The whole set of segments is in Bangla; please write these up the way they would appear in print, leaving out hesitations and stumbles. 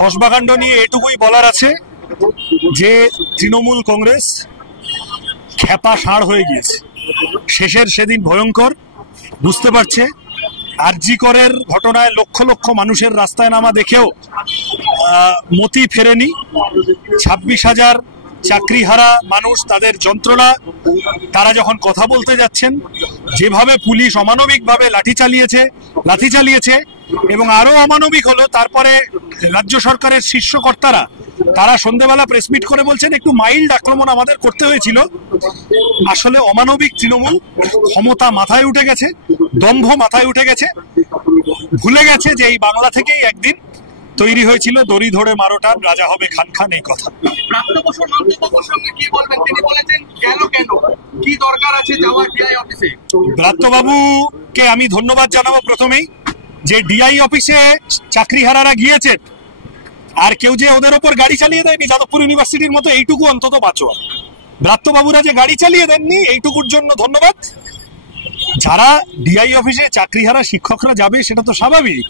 কসবাকাণ্ড নিয়ে এটুকুই বলার আছে যে তৃণমূল কংগ্রেস খেপা ষাঁড় হয়ে গিয়েছে। শেষের সেদিন ভয়ঙ্কর বুঝতে পারছে। আরজি করের ঘটনায় লক্ষ লক্ষ মানুষের রাস্তায় নামা দেখেও মতি ফেরেনি। 26,000 চাকরিহারা মানুষ, তাদের যন্ত্রণা, তারা যখন কথা বলতে যাচ্ছেন, যেভাবে পুলিশ অমানবিকভাবে লাঠি চালিয়েছে এবং আরো অমানবিক হলো তারপরে রাজ্য সরকারের শীর্ষ কর্তারা তারা সন্ধ্যেবেলা প্রেসমিট করে বলছেন একটু মাইল্ড আক্রমণ আমাদের করতে হয়েছিল। আসলে অমানবিক তৃণমূল, ক্ষমতা মাথায় উঠে গেছে, দম্ভ মাথায় উঠে গেছে, ভুলে গেছে যে এই বাংলা থেকেই একদিন তৈরি হয়েছিল দড়ি ধরে মারোটান রাজা হবে খান খান এই কথা। ব্রাত্যবাবুকে আমি ধন্যবাদ জানাবো প্রথমেই যে ডিআই অফিসে চাকরিহারারা গিয়েছেন আর কেউ যে ওদের ওপর গাড়ি চালিয়ে দেয়নি যাদবপুর ইউনিভার্সিটির মতো, এইটুকু অন্তত বাঁচোয়া। ব্রাত্যবাবুরা যে গাড়ি চালিয়ে দেননি এইটুকুর জন্য ধন্যবাদ। যারা ডিআই অফিসে চাকরিহারা শিক্ষকরা যাবে সেটা তো স্বাভাবিক,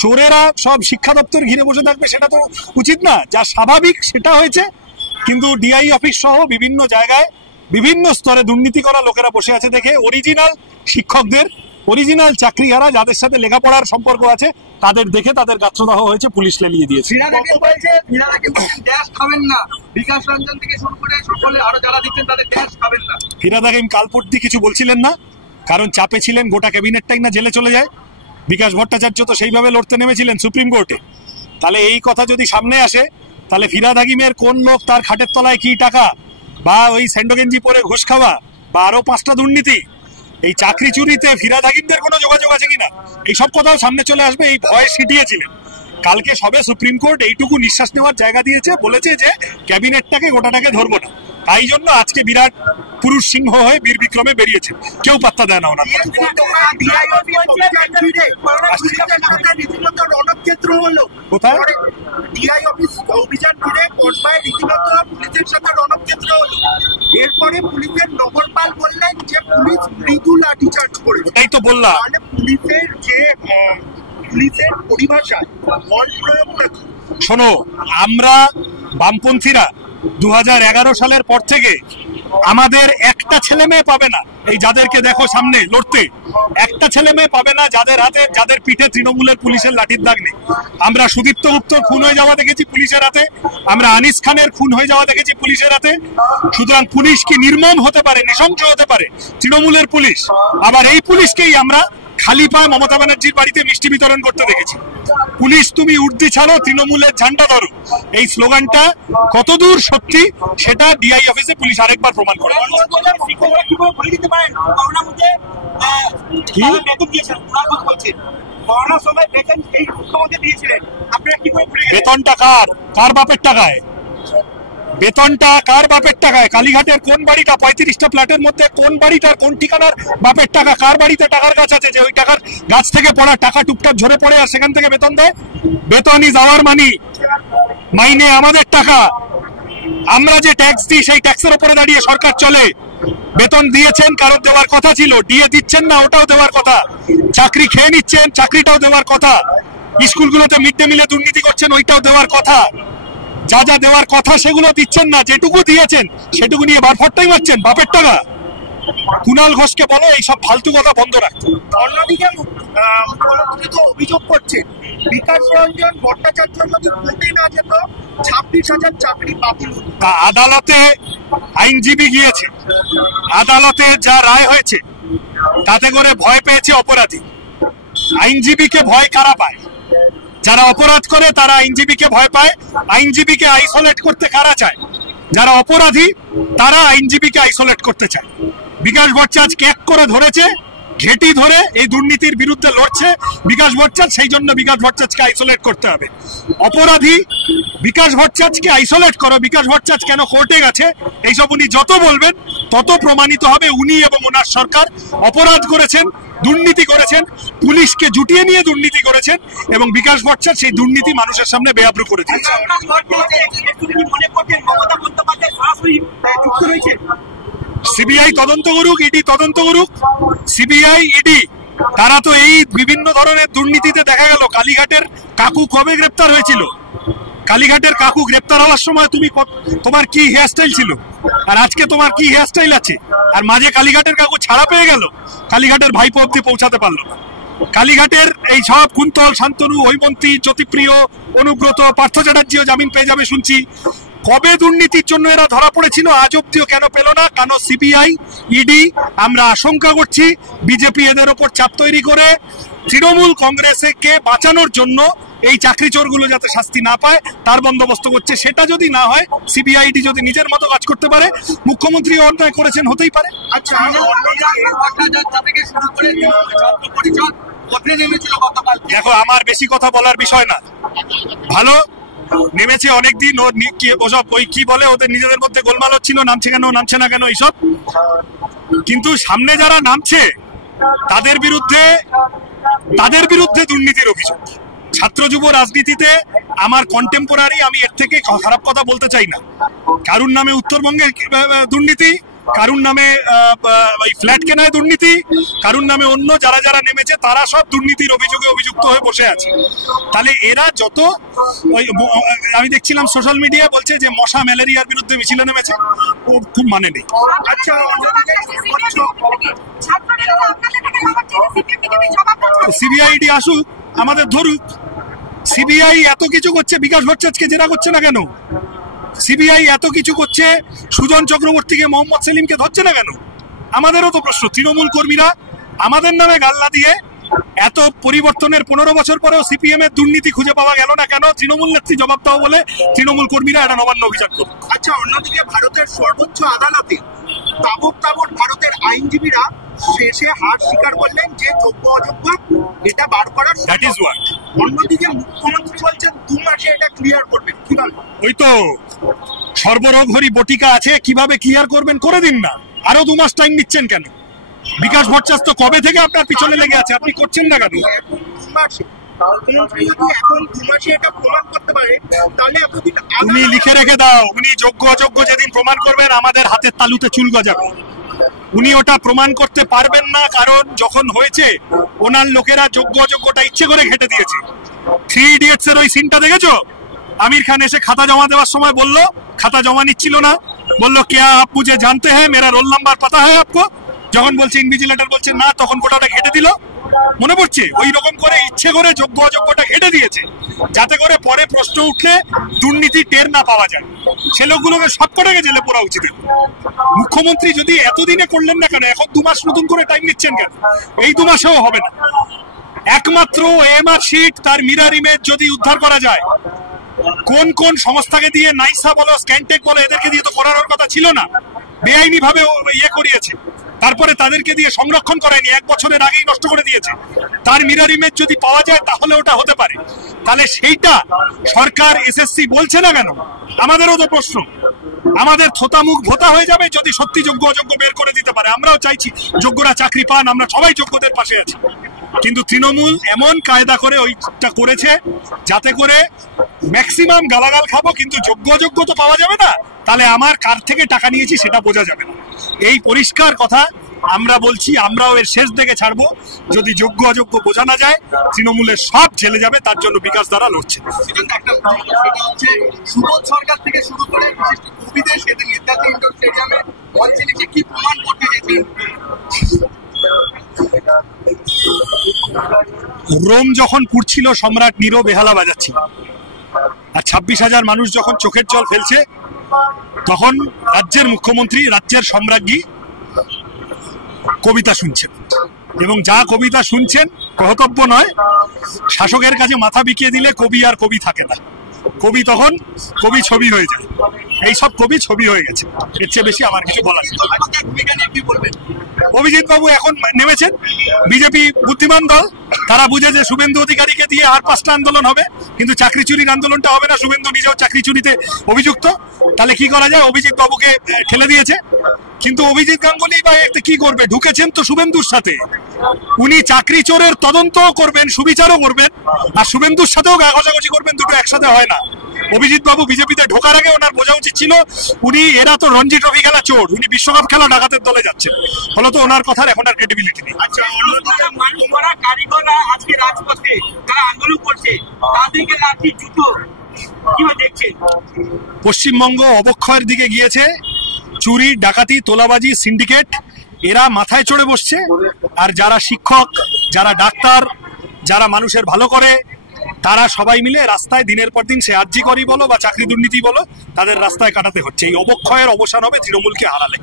চোরেরা সব শিক্ষা দপ্তর ঘিরে বসে থাকবে সেটা তো উচিত না। যা স্বাভাবিক সেটা হয়েছে, কিন্তু ডিআই অফিস সহ বিভিন্ন জায়গায় বিভিন্ন স্তরে দুর্নীতি করা লোকেরা বসে আছে দেখে অরিজিনাল শিক্ষকদের, অরিজিনাল চাকরিহারা যাদের সাথে লেখাপড়ার সম্পর্ক আছে তাদের দেখে তাদের গাত্রদাহ হয়েছে, পুলিশ লেলিয়ে দিয়েছে। ফিরাদ হাকিম কালপর্দি কিছু বলছিলেন না, কারণ চাপে ছিলেন, গোটা ক্যাবিনেটটাই না জেলে চলে যায়। বিকাশ ভট্টাচার্য তো সেইভাবে লড়তে নেমেছিলেন সুপ্রিম কোর্টে। তাহলে এই কথা যদি সামনে আসে তাহলে ফিরাদ হাকিমের কোন লোক তার খাটের তলায় কি টাকা, বা ওই স্যান্ডোগেঞ্জি পরে ঘুষ খাওয়া, বা আরো 5টা দুর্নীতি, এই চাকরি চুরিতে ফিরাদ হাকিমদের কোনো যোগাযোগ আছে কিনা, এইসব কথাও সামনে চলে আসবে। এই ভয়ে সিটিয়েছিলেন। কালকে সবে সুপ্রিম কোর্ট এইটুকু নিঃশ্বাস নেওয়ার জায়গা দিয়েছে, বলেছে যে ক্যাবিনেটটাকে গোটাটাকে ধরবো না। তাই জন্য আজকে বিরাট পুরুষ সিংহ হয়ে বীর বিক্রমে বেরিয়েছে, কেউ পাত্তা দেয় না ওনার। কোথায় ডিআই অফিস অভিযান ঘিরে কসবায় রীতিমতো পুলিশের সাথে রণক্ষেত্র হলো। এরপরে পুলিশের নগরপাল বললেন যে পুলিশ মৃদু লাঠিচার্জ করেছে। এই তো বললাম, পুলিশের পরিভাষায় বল প্রয়োগ নাকি। শোনো, আমরা বামপন্থীরা 2011 সালের পর থেকে আমাদের একটা ছেলে মেয়ে পাবে না, এই যাদেরকে দেখো সামনে লড়তে, একটা ছেলে মেয়ে পাবে না যাদের পিঠে তৃণমূলের পুলিশের লাঠির দাগ নেই। আমরা সুদীপ্ত গুপ্তর খুন হয়ে যাওয়া দেখেছি পুলিশের হাতে, আমরা আনিস খানের খুন হয়ে যাওয়া দেখেছি পুলিশের হাতে। সুতরাং পুলিশ কি নির্মম হতে পারে, নৃশংস হতে পারে, তৃণমূলের পুলিশ। আবার এই পুলিশকেই আমরা খালি পায়ে মমতা ব্যানার্জির বাড়িতে মিষ্টি বিতরণ করতে দেখেছি। পুলিশ তুমি উর্দি ছাড়ো, তৃণমূলের ঝান্ডা ধরো, এই স্লোগানটা কতদূর সত্যি সেটা ডিআই অফিসে পুলিশ আরেকবার প্রমাণ করে। বেতনটা কার বাপের টাকায়? বেতনটা কার বাপের টাকায়? কালীঘাটের কোন বাড়িটা, 35টা ফ্ল্যাটের মধ্যে কোন বাড়িটার কোন ঠিকানার বাপের টাকা? কার বাড়িতে টাকার গাছ আছে যে ওই টাকার গাছ থেকে পড়া টাকা টুকটাক ঝরে পড়ে আর সেখান থেকে বেতন দেয়? বেতন ইজ আওয়ার মানি, মাইনে আমাদের টাকা। আমরা যে ট্যাক্স দিই সেই ট্যাক্সের উপরে দাঁড়িয়ে সরকার চলে। বেতন দিয়েছেন, কারোর দেওয়ার কথা ছিল, ডিএ দিচ্ছেন না, ওটাও দেওয়ার কথা। চাকরি খেয়ে নিচ্ছেন, চাকরিটাও দেওয়ার কথা। স্কুলগুলোতে মিড ডে মিলে দুর্নীতি করছেন, ওইটাও দেওয়ার কথা। যা যা দেওয়ার কথা সেগুলো দিচ্ছেন না, যেটুকু দিয়েছেন সেটুকু নিয়ে বারফট্টাই মারছেন, বাপের টাকা। কুণাল ঘোষকে বলো এইসব ফালতু কথা বন্ধ রাখতে। অন্যদিকে মুখ্যমন্ত্রী তো অভিযোগ করছেন বিকাশ রঞ্জন ভট্টাচার্য যদি কোর্টে না যেত 26,000 চাকরি বাতিল। আদালতে আইনজীবী গিয়েছে, আদালতে যা রায় হয়েছে তাতে করে ভয় পেয়েছে অপরাধী। আইনজীবীকে ভয় কারা পায়? যারা অপরাধ করে তারা আইনজীবীকে ভয় পায়। আইনজীবীকে আইসোলেট করতে কারা চায়? যারা অপরাধী তারা আইনজীবীকে আইসোলেট করতে চায়। বিকাশ ভট্টাচার্য ক্যাক করে ধরেছে, ঘেটি ধরে এই দুর্নীতির বিরুদ্ধে লড়ছে বিকাশ ভট্টাচার্য, সেই জন্য বিকাশ ভট্টাচার্যকে আইসোলেট করতে হবে। অপরাধী বিকাশ ভট্টাচার্যকে আইসোলেট করো। বিকাশ ভট্টাচার্য কেন কোর্টে গেছে এইসব উনি যত বলবেন তত প্রমাণিত হবে উনি এবং ওনার সরকার অপরাধ করেছেন, দুর্নীতি করেছেন, পুলিশকে জুটিয়ে নিয়ে দুর্নীতি করেছেন এবং বিকাশ ভট্টাচার্য সেই দুর্নীতি মানুষের সামনে বেআব্রু করে দিয়েছে। সিবিআই তদন্ত করুক, ইডি তদন্ত করুক। সিবিআই, ইডি তারা তো এই বিভিন্ন ধরনের দুর্নীতিতে দেখা গেল কালীঘাটের কাকু কবে গ্রেপ্তার হয়েছিল? কালীঘাটের কাকু গ্রেপ্তার হওয়ার সময় তোমার কি হেয়ারস্টাইল ছিল, আর আজকে তোমার কি হেয়ারস্টাইল আছে? আর মাঝে কালীঘাটের কাকু ছাড়া পেয়ে গেল, কালীঘাটের ভাইপো অব্দি পৌঁছাতে পারলো না। কালীঘাটের এই সব কুন্তল, শান্তনু, হৈমন্তী, জ্যোতিপ্রিয়, অনুব্রত, পার্থ চ্যাটার্জিও জামিন পেয়ে যাবে শুনছি। কবে দুর্নীতির জন্য এরা ধরা পড়েছিল আজ অব্দিও কেন পেল না? কেন সিবিআই, ইডি? আমরা আশঙ্কা করছি বিজেপি এদের ওপর চাপ তৈরি করে তৃণমূল কংগ্রেসকে বাঁচানোর জন্য এই চাকরি চোরগুলো যাতে শাস্তি না পায় তার বন্দোবস্ত করছে। সেটা যদি না হয়, সিবিআইডি যদি নিজের মতো কাজ করতে পারে, মুখ্যমন্ত্রী অন্যায় করেছেন হতেই পারে। আচ্ছা, দেখো, আমার বেশি কথা বলার বিষয় না। ভালো নেমেছে অনেকদিন, ওসব ওই কি বলে ওদের নিজেদের মধ্যে গোলমাল হচ্ছিল, নামছে কেন নামছে না কেন এইসব। কিন্তু সামনে যারা নামছে তাদের বিরুদ্ধে দুর্নীতির অভিযোগ। ছাত্র যুব রাজনীতিতে আমার কন্টেম্পোরারি, আমি এর থেকে খারাপ কথা বলতে চাই না। কারুর নামে উত্তরবঙ্গে দুর্নীতি, কারুর নামে ফ্ল্যাট কেনায় দুর্নীতি, কারুর নামে অন্য যারা নেমেছে তারা সব দুর্নীতির অভিযোগে অভিযুক্ত হয়ে বসে আছে। তাহলে এরা যত আমি দেখছিলাম সোশ্যাল মিডিয়ায় বলছে যে মশা ম্যালেরিয়ার বিরুদ্ধে মিছিলে নেমেছে, ও খুব মানে নেই। আচ্ছা, সিবিআইডি আসুক, আমাদের ধরুক। সিবিআই এত কিছু করছে, বিকাশ ভট্টাচার্যকে জেরা করছে না কেন? সিবিআই এত কিছু করছে, সুজন চক্রবর্তীকে, মোহাম্মদ সেলিমকে ধরছে না কেন? আমাদেরও তো প্রশ্ন। তৃণমূল কর্মীরা আমাদের নামে গাল্লা দিয়ে এত পরিবর্তনের 15 বছর পরেও সিপিএম এর দুর্নীতি খুঁজে পাওয়া গেল না কেন? তৃণমূল নেত্রী জবাব দাও বলে তৃণমূল কর্মীরা একটা নবান্ন অভিযান করবে। আচ্ছা, অন্যদিকে ভারতের সর্বোচ্চ আদালতে তাবড় ভারতের আইনজীবীরা শেষে হার স্বীকার করলেন যে যোগ্য অযোগ্য এটা বার করার। That is watt. অন্যদিকে মুখ্যমন্ত্রী বলছেন 2 মাসে এটা ক্লিয়ার করবেন। কি বলবেন? ওই তো সর্বরোগহরি বটিকা আছে, কিভাবে ক্লিয়ার করবেন করে দিন না। আরো 2 মাস টাইম নিচ্ছেন কেন? বিকাশ ভট্টাচার্য তো কবে থেকে আপনার পিছনে লেগে আছে, আপনি করছেন না কেন? তুমি লিখে রেখে দাও, উনি যোগ্য অযোগ্য যেদিন প্রমাণ করবেন আমাদের হাতের তালুতে চুল গজাবে। উনি ওটা প্রমাণ করতে পারবেন না, কারণ যখন হয়েছে ওনার লোকেরা যোগ্য অযোগ্যটা ইচ্ছে করে ঘেটে দিয়েছে। 3 ইডিয়টস এর ওই সিনটা দেখেছো? আমির খান এসে খাতা জমা দেওয়ার সময় বললো, খাতা জমা নিচ্ছিল না, বললো কে আপ মুঝে জানতে হ্যাঁ, মেরা রোল নাম্বার পাতা হ্যাঁ আপকো? যখন বলছে ইনভিজিলেটর বলছে না, তখন গোটাটা ঘেটে দিল। মনে পড়ছে? ওই রকম করে ইচ্ছে করে যোগ্য অযোগ্যটা ঘেটে দিয়েছে, যাতে করে পরে প্রশ্ন উঠলে দুর্নীতি টের না পাওয়া যায়। সে লোকগুলোকে সবকটাকে জেলে পড়া উচিত। মুখ্যমন্ত্রী যদি এতদিনে করলেন না কেন, এখন 2 মাস নতুন করে টাইম নিচ্ছেন কেন? এই 2 মাসেও হবে না। একমাত্র এমআর শিট, তার মিরর ইমেজ যদি উদ্ধার করা যায়, কোন কোন সংস্থাকে দিয়ে, নাইসা বলো, স্ক্যানটেক বলো, এদেরকে দিয়ে তো করানোর কথা ছিল না, বেআইনি ভাবে করিয়েছে। তারপরে তাদেরকে দিয়ে সংরক্ষণ করায়নি, 1 বছরের আগেই নষ্ট করে দিয়েছে। তার মিরর ইমেজ যদি পাওয়া যায় তাহলে ওটা হতে পারে। তাহলে সেইটা সরকার এসএসসি বলছে না কেন? আমাদেরও তো প্রশ্ন। আমাদের থোতা মুখ ভোতা হয়ে যাবে যদি সত্যি যোগ্য অযোগ্য বের করে দিতে পারে। আমরাও চাইছি যোগ্যরা চাকরি পান, আমরা সবাই যোগ্যদের পাশে আছি। কিন্তু তৃণমূল এমন কায়দা করে ওইটা করেছে যাতে করে ম্যাক্সিমাম গালাগাল খাবো, কিন্তু যোগ্য অযোগ্য তো পাওয়া যাবে না। তাহলে আমার কার থেকে টাকা নিয়েছি সেটা বোঝা যাবে না। এই পরিষ্কার কথা আমরা বলছি। আমরাও এর শেষ দিকে ছাড়বো। যদি যোগ্য অযোগ্য বোঝা না যায়, তৃণমূলের সব ঝেলে যাবে। তার জন্য বিকাশ দ্বারা লড়ছে। সুবোধ সরকার থেকে শুরু করে কবিদের সেদিন নেতাজি ইন্ডোর স্টেডিয়ামে মঞ্চে নিচে কি প্রমাণ করতে চেয়েছেন? রোম যখন পুড়ছিল, সম্রাট নিরো বেহালা বাজাচ্ছিল, আর 26,000 মানুষ যখন চোখের জল ফেলছে, তখন রাজ্যের মুখ্যমন্ত্রী, রাজ্যের সম্রাজ্ঞী কবিতা শুনছেন। এবং যা কবিতা শুনছেন, কর্তব্য নয়, শাসকের কাছে মাথা বিকিয়ে দিলে কবি আর কবি থাকে না। কবি তখন কবি ছবি হয়ে যায়। এইসব কবি ছবি হয়ে গেছে। এর চেয়ে বেশি আমার কিছু বলার নেই। অভিজিৎ বাবু এখন নেমেছেন। বিজেপি বুদ্ধিমান দল, তারা বুঝে যে শুভেন্দু অধিকারীকে দিয়ে আর 5টা আন্দোলন হবে, কিন্তু চাকরি চুরির আন্দোলনটা হবে না। শুভেন্দু নিজেও চাকরি চুরিতে অভিযুক্ত। তাহলে কি করা যায়? অভিজিৎ বাবুকে ঠেলে দিয়েছে। কিন্তু অভিজিৎ গাঙ্গুলি বা কি করবে? ঢুকেছেন তো শুভেন্দুর সাথে। উনি চাকরি চোরের তদন্ত করবেন, সুবিচারও করবেন, আর শুভেন্দুর সাথেও ঘষাঘষি করবেন। দুটো একসাথে হয় না। অভিজিৎ বাবু বিজেপিতে ঢোকার আগে ওনার বোঝা উচিত ছিল উনি, এরা তো রঞ্জি ট্রফি খেলা চোর, উনি বিশ্বকাপ খেলা ডাকাতের দলে যাচ্ছেন। ফলত ওনার কথার এখন আর ক্রেডিবিলিটি নেই। আচ্ছা, কারিগররা আজকে রাজপথে তারা আন্দোলন করছে, তাদেরকে লাঠি জুতো কিভাবে দেখছেন? পশ্চিমবঙ্গ অবক্ষয়ের দিকে গিয়েছে। চুরি, ডাকাতি, তোলাবাজি, সিন্ডিকেট এরা মাথায় চড়ে বসছে। আর যারা শিক্ষক, যারা ডাক্তার, যারা মানুষের ভালো করে, তারা সবাই মিলে রাস্তায় দিনের পর দিন, সে আরজি করি বলো বা চাকরি দুর্নীতি বলো, তাদের রাস্তায় কাটাতে হচ্ছে। এই অবক্ষয়ের অবসান হবে তৃণমূলকে হারালে।